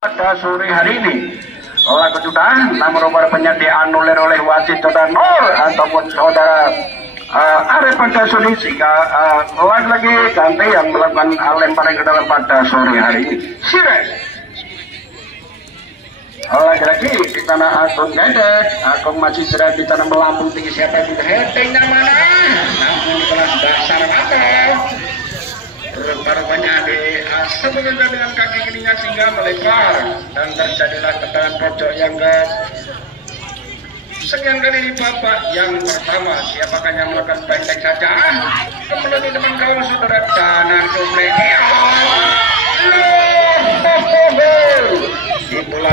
Pada sore hari ini lagu sudah namun rupanya dianulir oleh wasit saudara Nur ataupun saudara Arif pada sore sehingga lagi ganti yang melakukan lemparan ke dalam pada sore hari ini. Siret lagi-lagi di tanah Agung Gedet, Agung masih berada di tanah melambung tinggi. Siapa yang headingnya mana? Namun di kelas dasar atau rupanya di sebelumnya dengan kaki kirinya sehingga melebar dan terjadilah tegangan pojok yang ke sekian kali di babak yang pertama. Siapakah yang melakukan pendek saja kemudian di depan kawan saudara Danan Duplek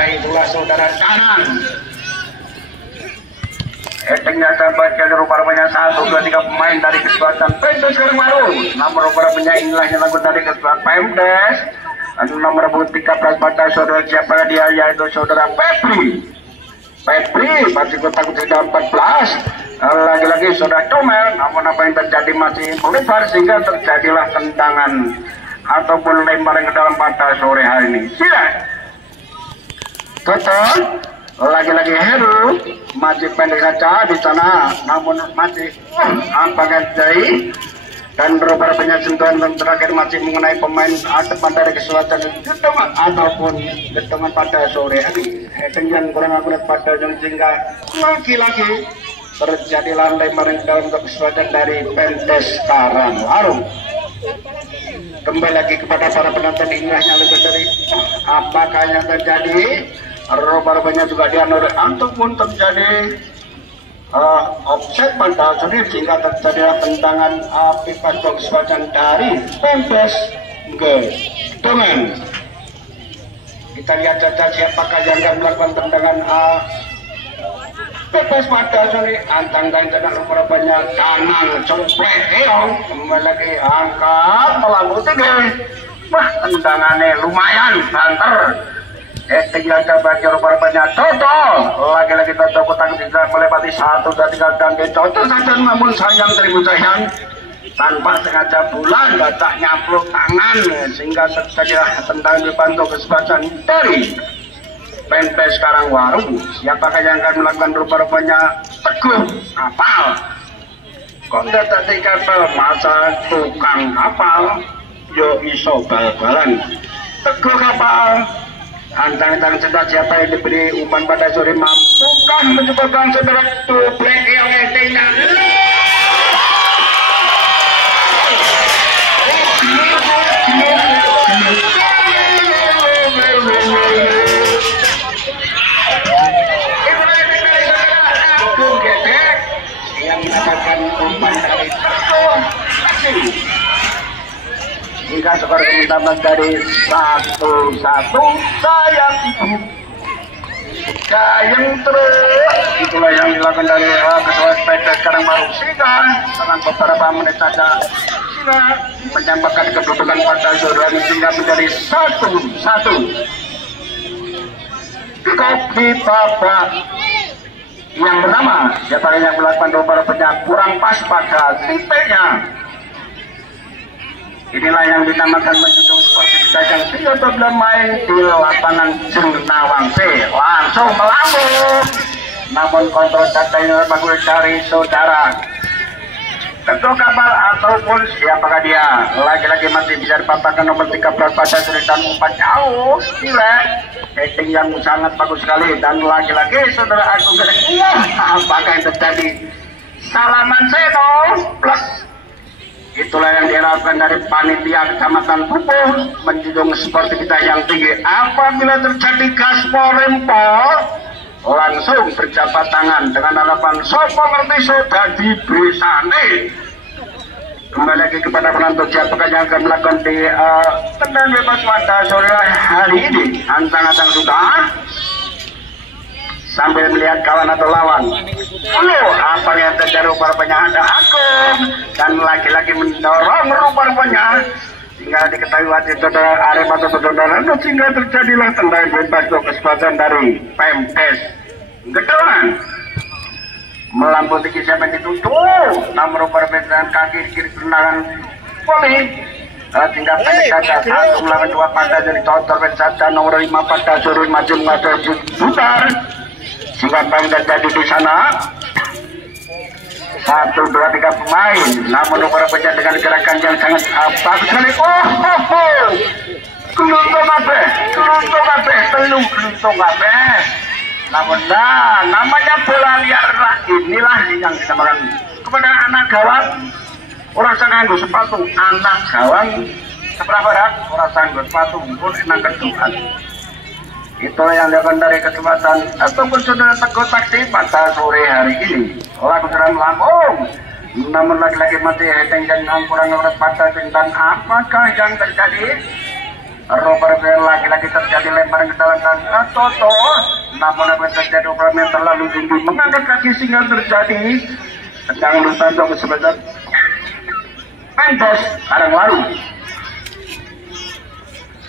itulah saudara Danan. Headingnya sahabat yang rupanya 1, 2, 3 pemain dari kesempatan Pemdes sekarang baru. Nomor rupanya inilah yang lakukan dari kesempatan Pemdes. Nomor 13 pada saudara siapa dia, yaitu saudara Febri masih kotak sudah 14. Lagi-lagi saudara Comel. Namun apa yang terjadi masih melebar sehingga terjadilah tendangan ataupun lemparan ke dalam pada sore hari ini. Siap total. Lagi-lagi Heru masih pendek saja di sana, namun masih apakah jadi dan rupanya sentuhan terakhir masih mengenai pemain depan dari keselatan ataupun keteman pada sore hari. Heading yang kurang akurat pada sehingga lagi-lagi terjadilah lemparan dalam keselatan dari Pemdes Karangwarung. Kembali lagi kepada para penonton, indahnya lebih dari apakah yang terjadi. Rupanya juga dianur ataupun terjadi offset pada sendiri sehingga terjadi tendangan bebas box badan dari Pemdes Gedengan. Kita lihat saja siapakah yang akan melakukan tendangan bebas pada sendiri. Antangkan tendangan rupanya kanan Complek kembali lagi angkat melambung tinggi. Wah, tendangannya lumayan banter. Tinggal bagi rupanya Toto lagi-lagi Toto kotak tidak melewati 1, 2, 3 dan Toto saja, namun sayang sayang tanpa sengaja bulan tak nyapluk tangan sehingga terjadilah tendangan dibantu kesempatan dari Pemdes Karangwarung. Siapakah yang akan melakukan rupanya Teguh Kapal kondet tadi kapal masa tukang kapal yo iso bal-balan Teguh Kapal. Antang-antang sedang siapa yang diberi umpan pada sore mampukah menyebabkan saudara Duplek yang headingnya yang mendapatkan umpan dari jika skor teman-teman dari 1-1 sayang terus itulah yang dilakukan dari ketua Pemdes Karangwarung sehingga dengan beberapa menit saja sudah menyampaikan kedudukan pada saudara sehingga menjadi 1-1. Kopi babak yang pertama siapa yang melakukan rupanya kurang pas pada titiknya. Inilah yang dinamakan menjunjung seperti kita yang tidak bermain di lapangan Jernawang B langsung melambung, namun kontrol datanya bagus dari saudara Teguh Kapal ataupun siapakah dia. Lagi-lagi masih bisa dipatahkan nomor 13 pada dan umpan jauh gila heading yang sangat bagus sekali. Dan lagi-lagi saudara Agung Gedet apakah yang terjadi salaman Seno plus itulah yang diharapkan dari panitia kecamatan Pupuh menjunjung sportivitas yang tinggi. Apabila terjadi gaspol rempol langsung berjabat tangan dengan harapan sopo ngerti sudah dibisane. Kembali lagi kepada penonton siapakah yang akan melakukan di tendangan bebas pada sore hari ini. Antang-antang sudah sambil melihat kawan atau lawan. Apa yang terjadi rupanya ada Agung dan lagi-lagi mendorong rupanya sehingga diketahui wasit saudara Arif atau saudara sehingga terjadilah tendangan bebas kesempatan dari Pemdes Gedengan. Melambung tinggi siapa yang ditutup namun rupanya kaki kiri tendangan poli tingkat pendek saja 1 melawan 2 pada jadi contoh saja nomor 5 pada turun maju mengadu putar sehingga pendek jadi di sana 1, 2, 3 pemain namun nomor pecah dengan gerakan yang sangat bagus sekali. Keluntung kabeh namun namanya bola liar inilah yang dinamakan kepada anak gawang orang sanggup sepatu anak gawang seberapa berat orang sanggup sepatu pun enang keduhan itu yang dilakukan dari kesempatan ataupun saudara Teguh Sakti pada sore hari ini lagu serang Lampung namun lagi-lagi mati heteng dan kurang lebih pada tentang apakah yang terjadi. Robert lagi-lagi terjadi lemparan ke dalam tangga Toto namun apa terjadi Robert terlalu tinggi mengangkat kaki sehingga terjadi sedang lupa untuk sebentar Mentos Karangwaru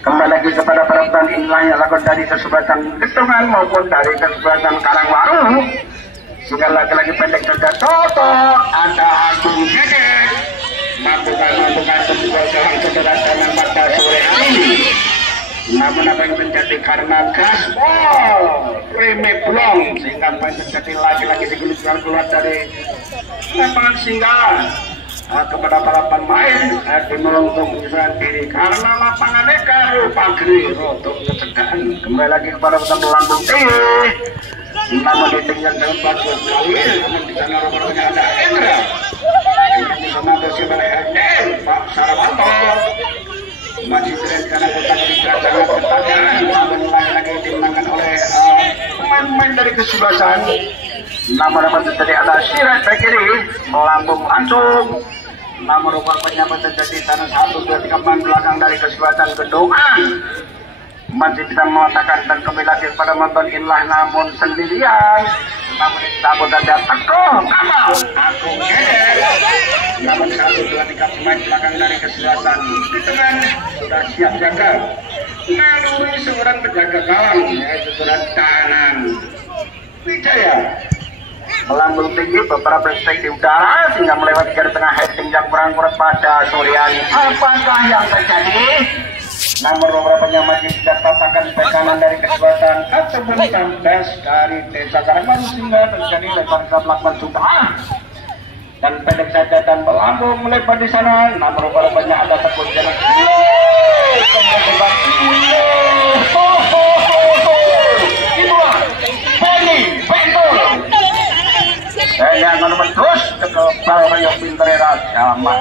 kembali lagi kepada perempuan inilah yang lakukan dari kesempatan hitungan maupun dari kesempatan Karangwaru sehingga lagi-lagi pendek terjadi Toto ada Agung Gedek mampukan sebuah seorang kederatan yang pada sore hari ini namun apa yang terjadi karena gaspol reme blong sehingga apa yang terjadi lagi-lagi digulung keluar dari lapangan sehingga kepada para pemain dimulai untuk menyerahkan diri karena lapangannya karu pagri untuk kecegahan kembali lagi kepada peserta Lampung namun ditinggal dengan bagus sekali namun di sana nomornya ada Endra di sana ada Pak Sarawanto masih terlihat karena kotak tiga sangat ketat namun lagi dimenangkan oleh pemain-pemain dari kesebelasan namun dapat terjadi ada Sirat back kiri melambung langsung namun rupanya terjadi sana 1, 2, 3 pemain belakang dari kesebelasan Gedongan masih bisa mengatakan dan kembali lagi pada menonton inilah namun sendirian namun disambut ada Teguh Kamal Agung Gedek namun 1, 2, 3 pemain belakang dari kesebelasan di tengah sudah siap jaga melalui seorang penjaga gawang yaitu seorang Tanan Wijaya melambung tinggi beberapa detik di udara sehingga melewati garis tengah heading yang kurang pada sore hari apakah yang terjadi namun beberapa masih tidak katakan tekanan dari kesempatan ataupun tandas dari desa Karangwaru sehingga terjadi lebar ke belakang sudah dan pendek saja dan melambung melebar di sana namun beberapa ada tekun jalan itulah Benny Bentul yang nomor terus ke bawah yang pinterera Jamal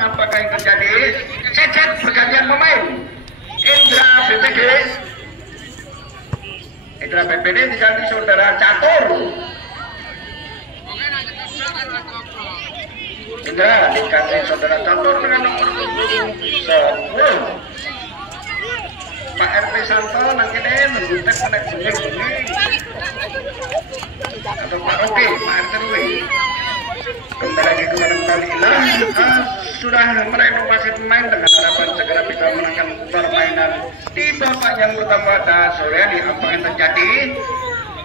apakah yang terjadi? Cecet pergantian pemain. Indra PPD diganti saudara Catur. Indra diganti saudara Catur dengan nomor 10. Pak RP Santo nanti deh menguntek pada bunyi atau Pak Roke, Pak RT kembali lagi kepada Kalilah sudah merenovasi pemain dengan harapan segera bisa menangkan permainan di babak yang utama pada sore hari. Apa yang terjadi?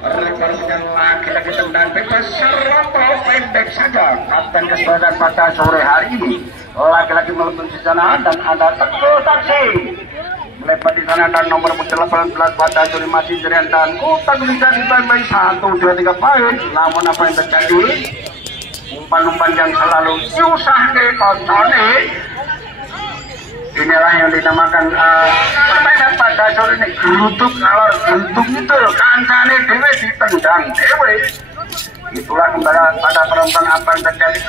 Rekornya lagi-lagi tendang bebas serempau pendek saja kapten kesempatan pada sore hari ini lagi-lagi melebihi di sana dan ada Teguh Saksi melepas di sana dan nomor 18 pada sore masih jerian dan kotak bisa ditambah 1, 2, 3 poin namun apa yang terjadi? Umpan-umpan yang selalu susah dikontoni inilah yang dinamakan permainan pada sore ini gerutuk kalau gerutuk itu kancane dewe ditendang dewe itulah kembali pada perempuan apa yang terjadi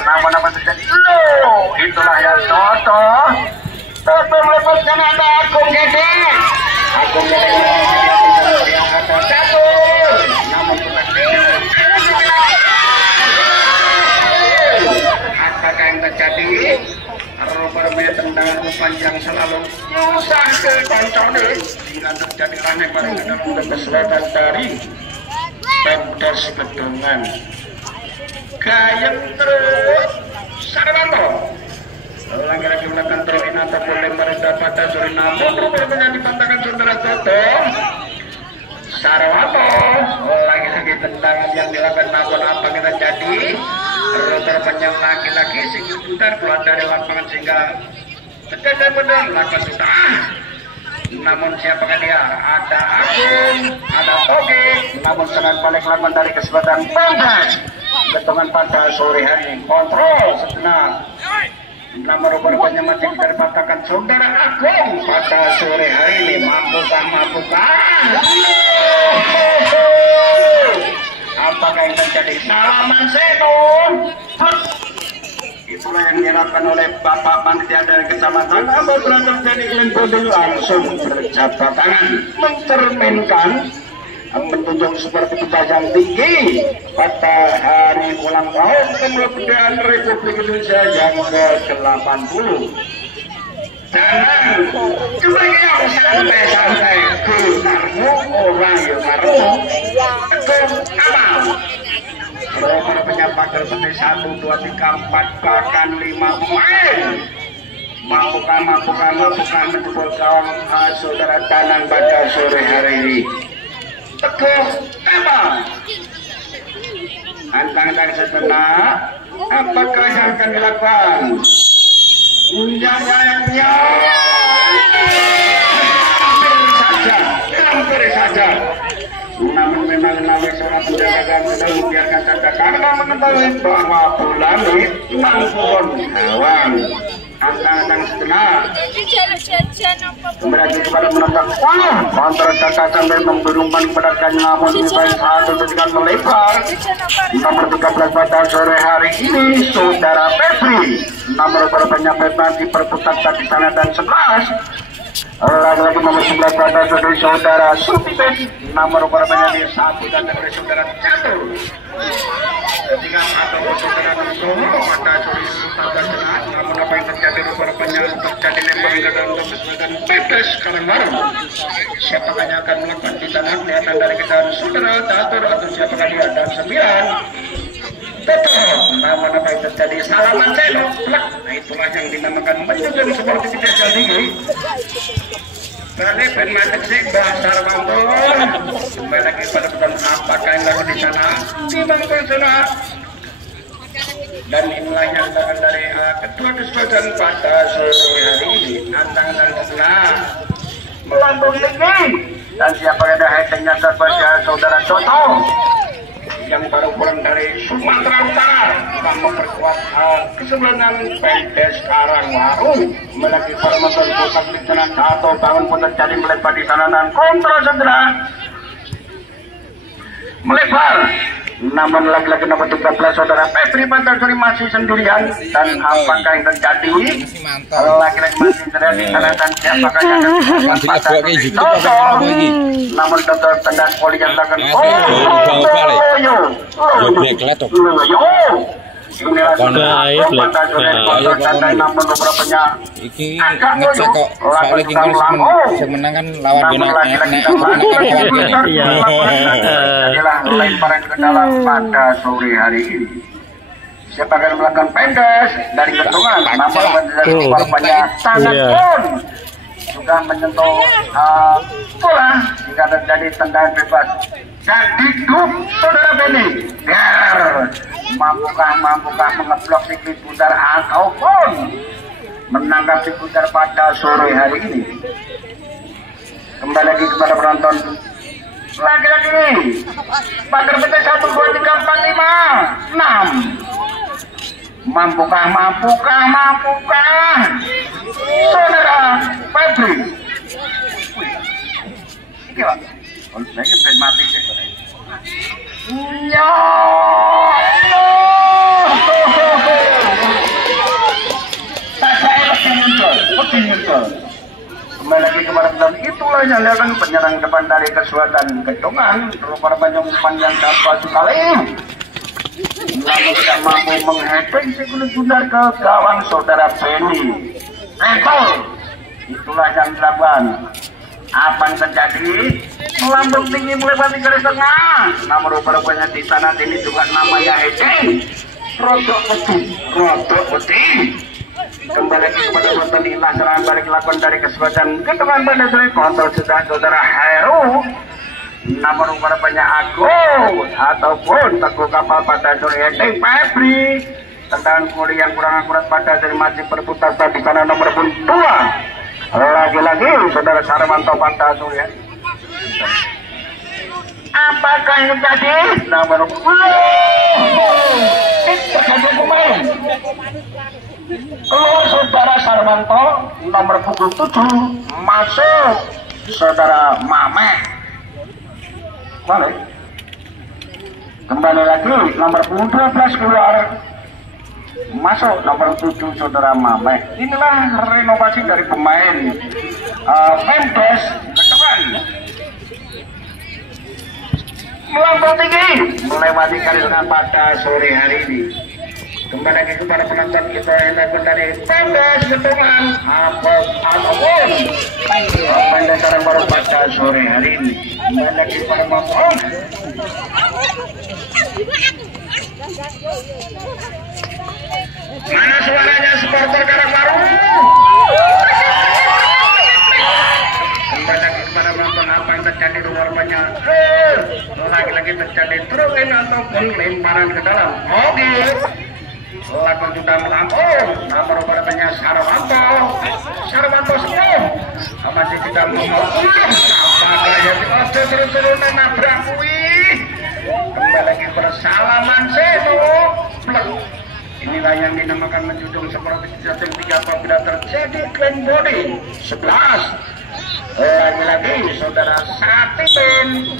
namun apa terjadi itulah yang Toto melepaskan ada Agung Gedek yang ada Catur namun apakah yang terjadi? Robertnya tendangan umpan yang selalu susah ke Pancone hingga terjadi aneh pada dalam kesulitan dari Pemdas Gedongan Gayeng terus Sarwanto lagi-lagi melakukan throw in ataupun lempar pada sore namun rupanya dipantahkan saudara Toto Sarwanto lagi-lagi tendangan yang dilakukan namun apa kita jadi rotor panjang laki-laki sebentar keluar dari lapangan sehingga benar-benar lakukan sudah. Namun siapakah dia? Ada Agung, ada Toge, namun serangan balik lakukan dari kesempatan Pandas. Ketungan pada sore hari kontrol sejenak. Namun rupanya masih kita dapatkan saudara Agung pada sore hari ini. Mampukah? Apakah yang terjadi? Salaman Senon. Itulah yang diharapkan oleh Bapak Panitia dari Kecamatan. Apabila terjadi Glenn langsung berjabat tangan mencerminkan menunjuk seperti kita yang tinggi pada hari ulang tahun kemerdekaan Republik Indonesia yang ke-80. Jangan cuma yang santai-santai karmu orang yang baru amal. Kalau para penyapa seperti 1, 2, 3, 4 bahkan 5 pemain mampukah menjebol gawang saudara Danang pada sore hari ini. Teguh apa? Antang-antang sejenak, apakah yang akan dilakukan? Hampir saja. Namun memang Nawi seorang penjaga sudah membiarkan saja karena mengetahui bahwa bulan mangkun gawang. Antang-antang sejenak berarti kepada menonton kontra kakak sampai memberikan kepada kanya namun baik satu ketika melebar nomor 13 pada sore hari ini saudara Petri nomor berapa nanti perpusat di sana dan 11 lagi-lagi nomor 11 pada saudara Supipet nomor berapa di 1 dan dari saudara Catur ketika atau saudara Nusono pada sore pada senat namun apa yang terjadi rupanya terjadi lempeng ke dalam dan pepes sekarang baru siapakah yang akan melakukan di sana kelihatan dari kesalahan saudara Catur atau siapakah dia dan 9 betul namun apa yang terjadi salaman Seno nah itulah yang dinamakan menjunjung seperti tidak yang tinggi balik bermatik sih bahasa Bangkor kembali lagi pada bukan apakah yang lalu di sana di Bangkor sana dan inilah yang datang dari ketua kesempatan pada sore hari ini antang dan sebelah melambung tinggi dan siapa yang ada headingnya terbaca saudara Toto yang baru pulang dari Sumatera Utara akan memperkuat kesebelasan PDS Karangwaru melagi formator pusat di sana atau bangun pun terjadi melebar di sana dan kontrol segera melebar namun lagi-lagi nomor 13 saudara Petri Pantasuri masih sendirian dan apakah yang terjadi lagi-lagi masih sendirian di sana dan siapakah yang namun dokter tendang poli yang akan iki ngecek kok soalnya tinggal semenang kan lawan lemparan ke dalam pada sore hari ini siapa akan melakukan pendes dari ketungan namun menjadi korbannya sangat pun sudah menyentuh bola jika terjadi tendangan bebas jadi grup saudara Benny mampukah mengeblok si Bundar ataupun menangkap si Bundar pada sore hari ini kembali lagi kepada penonton lagi-lagi Pagar PT 1, 2, 3, 4, 5, 6 mampukah saudara Febri ini pak saya ingin mati sih kembali lagi kepada dalam itulah yang dilakukan penyerang depan dari Kesuatan Kedongan terlupa banyak umpan yang dapat sekali namun tidak mampu menghepeng si kulit bundar ke gawang saudara Benny itulah yang dilakukan apa yang terjadi melambung tinggi melewati garis tengah namun rupanya di sana ini juga namanya Hedi rodok putih kembali lagi kepada nonton inilah serangan balik lakukan dari kesempatan ketemuan pada sore kontrol sudah saudara Heru namun rupanya Agus ataupun Teguh Kapal pada sore hari Febri tendangan volley yang kurang akurat pada dari masih berputar di sana nomor 2 lagi-lagi saudara Sarwanto pada sore hari. Apakah yang tadi nomor 10 terjadi pemain keluar saudara Sarwanto nomor 7 masuk saudara Mame. Balik. Kembali lagi nomor 12 keluar masuk nomor 7 saudara Mame. Inilah renovasi dari pemain Pemdes Ketepan melambung tinggi melewati karisungan pada sore hari ini. Kembali lagi kepada penonton kita yang datang dari Pemdes Ketepan ataupun Pemdes Sarang baru pada sore hari ini. Kembali lagi kepada Mapong. Mana suaranya supporter Karangbaru? Kembali lagi kepada penonton apa yang terjadi di luar banyak. Lagi-lagi terjadi throw-in ataupun lemparan ke dalam. Oke. Lakon sudah melambung, nomor rupanya Sarwanto semua masih tidak mau apakah yang terus-terus nabrak kembali lagi bersalaman Seno. Inilah yang dinamakan menjunjung seperti sistem 3 apabila terjadi clean body 11 lagi-lagi saudara Satiben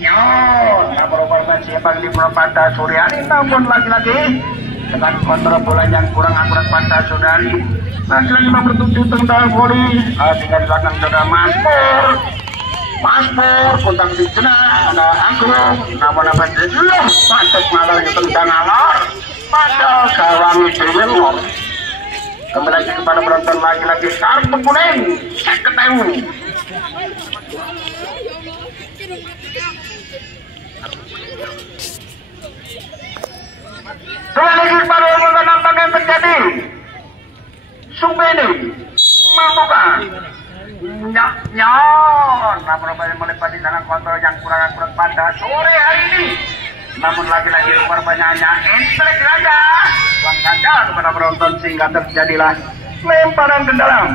nyon nomor siapa di pada sore hari namun lagi-lagi dengan kontrol bola yang kurang akurat pada sore hari lagi-lagi nomor 7 tentang volley tinggal di belakang saudara Maspur kontak di tengah ada Anggrung namun apa itu pantas malah yang tendang alor pada gawang itu kembali lagi kepada penonton lagi-lagi kartu kuning saya ketemu lagi pada penonton yang terjadi Subeni membuka nyon namun melipat di sana kontrol yang kurang akurat pada sore hari ini namun lagi-lagi perbanyakannya entrik saja kepada penonton sehingga terjadilah lemparan ke dalam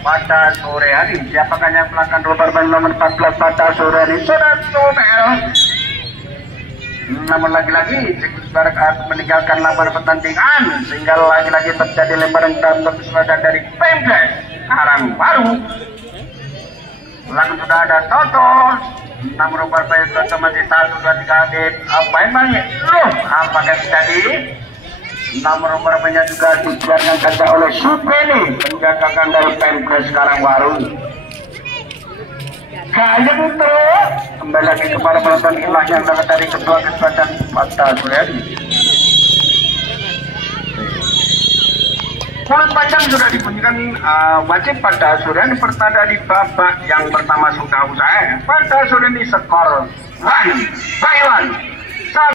pada sore hari. Siapakah yang melakukan korban nomor 14 pada sore hari? Saudara Tumel. Namun lagi-lagi Barak meninggalkan lapangan pertandingan sehingga lagi-lagi terjadi lemparan dan terpisah dari Pemdes Karangbaru. Lalu sudah ada Toto. Namun rupanya Toto masih 1, 2, 3 adit. Apa emangnya? Loh, apakah terjadi? Namun rupanya juga dibiarkan saja oleh Supeni penjagaan dari Pemdes Karangbaru. Kaya itu kembali lagi kepada penonton ilah yang dapat dari kedua kesempatan pada sore hari. Kulit panjang sudah dibunyikan wajib pada sore hari bertanda di babak yang pertama sudah usai. Pada sore ini skor 1-1.